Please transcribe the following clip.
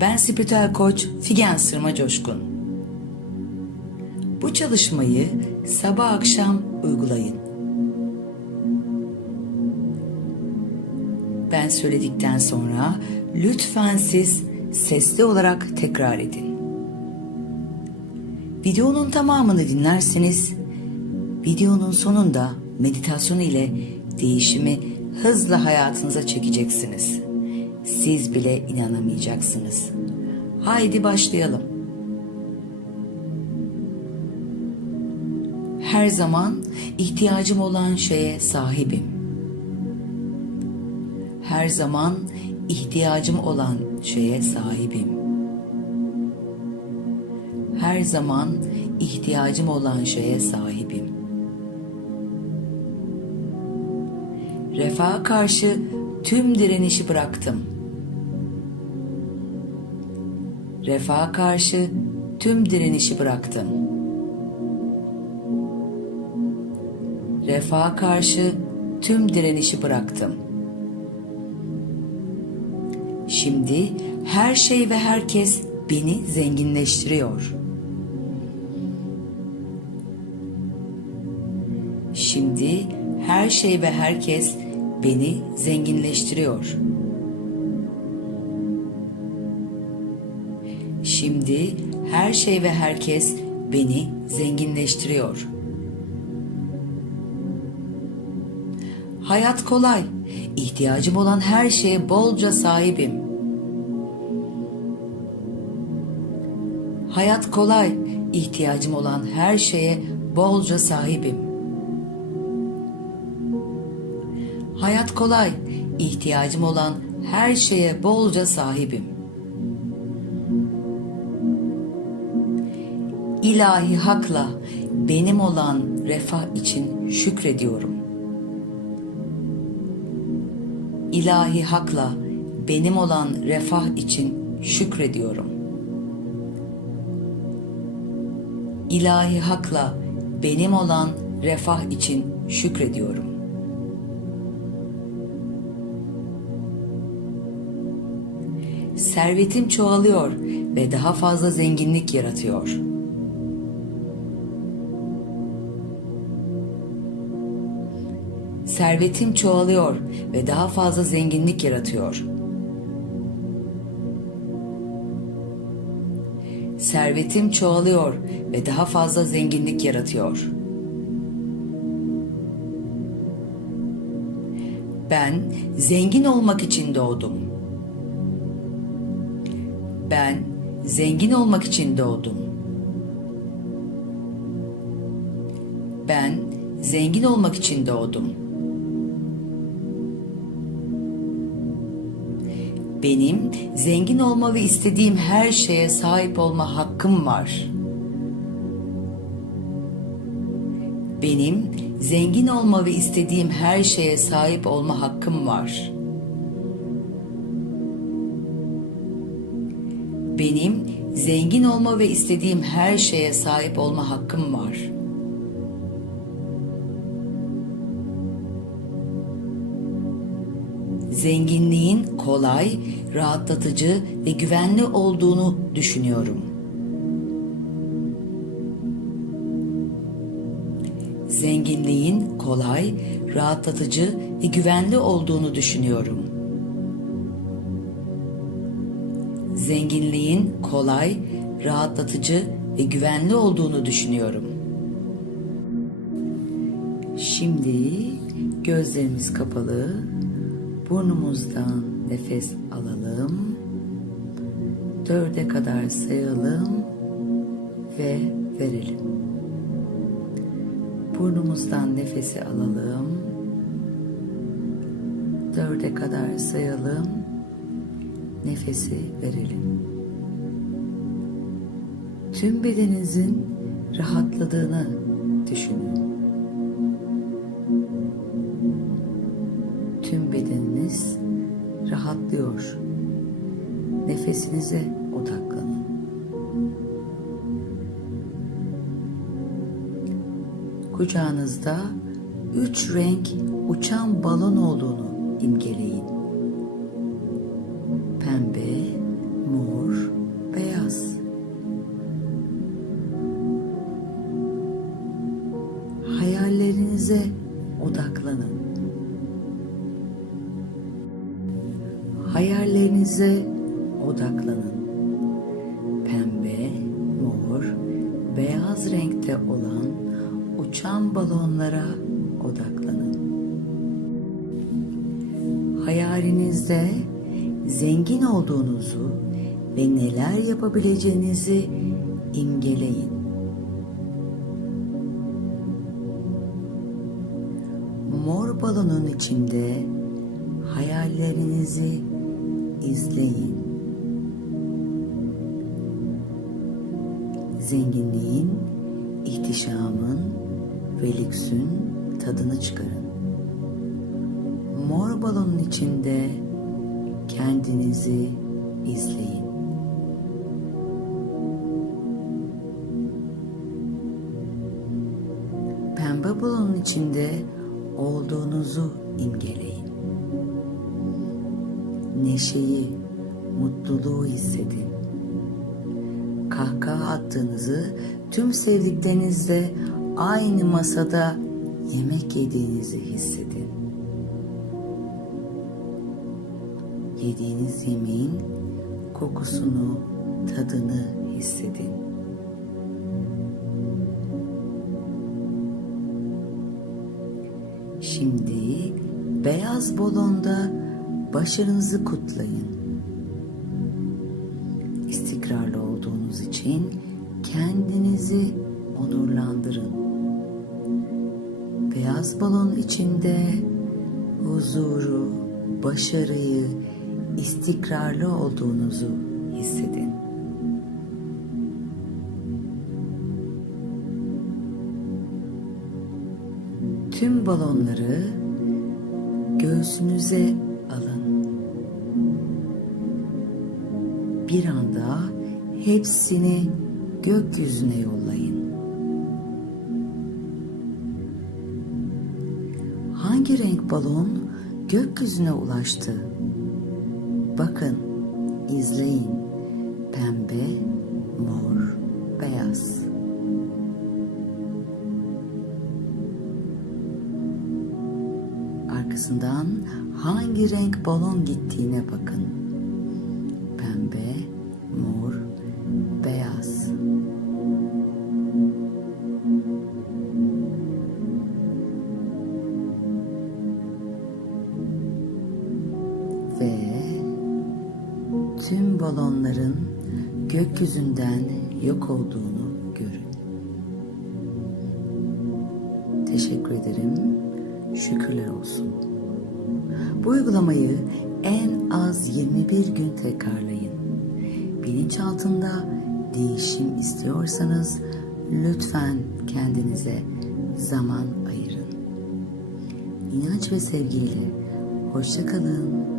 Ben spiritüel koç Figen Sırma Coşkun. Bu çalışmayı sabah akşam uygulayın. Ben söyledikten sonra lütfen siz sesli olarak tekrar edin. Videonun tamamını dinlerseniz videonun sonunda meditasyon ile değişimi hızla hayatınıza çekeceksiniz. Siz bile inanamayacaksınız. Haydi başlayalım. Her zaman ihtiyacım olan şeye sahibim. Her zaman ihtiyacım olan şeye sahibim. Her zaman ihtiyacım olan şeye sahibim. Refaha karşı tüm direnişi bıraktım. Refaha karşı tüm direnişi bıraktım. Refaha karşı tüm direnişi bıraktım. Şimdi her şey ve herkes beni zenginleştiriyor. Şimdi her şey ve herkes beni zenginleştiriyor. Şimdi her şey ve herkes beni zenginleştiriyor. Hayat kolay. İhtiyacım olan her şeye bolca sahibim. Hayat kolay. İhtiyacım olan her şeye bolca sahibim. Hayat kolay. İhtiyacım olan her şeye bolca sahibim. İlahi hakla benim olan refah için şükrediyorum. İlahi hakla benim olan refah için şükrediyorum. İlahi hakla benim olan refah için şükrediyorum. Servetim çoğalıyor ve daha fazla zenginlik yaratıyor. Servetim çoğalıyor ve daha fazla zenginlik yaratıyor. Servetim çoğalıyor ve daha fazla zenginlik yaratıyor. Ben zengin olmak için doğdum. Ben zengin olmak için doğdum. Ben zengin olmak için doğdum. Benim zengin olma ve istediğim her şeye sahip olma hakkım var. Benim zengin olma ve istediğim her şeye sahip olma hakkım var. Benim zengin olma ve istediğim her şeye sahip olma hakkım var. Zenginliğin kolay, rahatlatıcı ve güvenli olduğunu düşünüyorum. Zenginliğin kolay, rahatlatıcı ve güvenli olduğunu düşünüyorum. zenginliğin kolay, rahatlatıcı ve güvenli olduğunu düşünüyorum. Şimdi gözlerimiz kapalı, burnumuzdan nefes alalım, dörde kadar sayalım ve verelim. Burnumuzdan nefesi alalım, dörde kadar sayalım nefesi verelim. Tüm bedeninizin rahatladığını düşünün. Nefesinize odaklanın. Kucağınızda üç renk uçan balon olduğunu imgeleyin. Pembe, mor, beyaz. Hayallerinize odaklanın. Hayallerinize Pembe, mor, beyaz renkte olan uçan balonlara odaklanın. Hayalinizde zengin olduğunuzu ve neler yapabileceğinizi imgeleyin. Mor balonun içinde hayallerinizi izleyin. Zenginliğin, ihtişamın ve lüksün tadını çıkarın. Mor balonun içinde kendinizi izleyin. Pembe balonun içinde olduğunuzu imgeleyin. Neşeyi, mutluluğu hissedin. Kahkaha attığınızı, tüm sevdiklerinizle aynı masada yemek yediğinizi hissedin. Yediğiniz yemeğin kokusunu, tadını hissedin. Şimdi beyaz balonda başarınızı kutlayın. İçin kendinizi onurlandırın. Beyaz balon içinde huzuru, başarıyı, istikrarlı olduğunuzu hissedin. Tüm balonları göğsünüze alın. Bir anda hepsini gökyüzüne yollayın. Hangi renk balon gökyüzüne ulaştı? Bakın, izleyin. Pembe, mor, beyaz. Arkasından hangi renk balon gittiğine bakın. Pembe, mor, Ve tüm balonların gökyüzünden yok olduğunu görün. Teşekkür ederim. Şükürler olsun. Bu uygulamayı en az 21 gün tekrarlayın. Bilinçaltında değişim istiyorsanız lütfen kendinize zaman ayırın. İnanç ve sevgiyle hoşça kalın.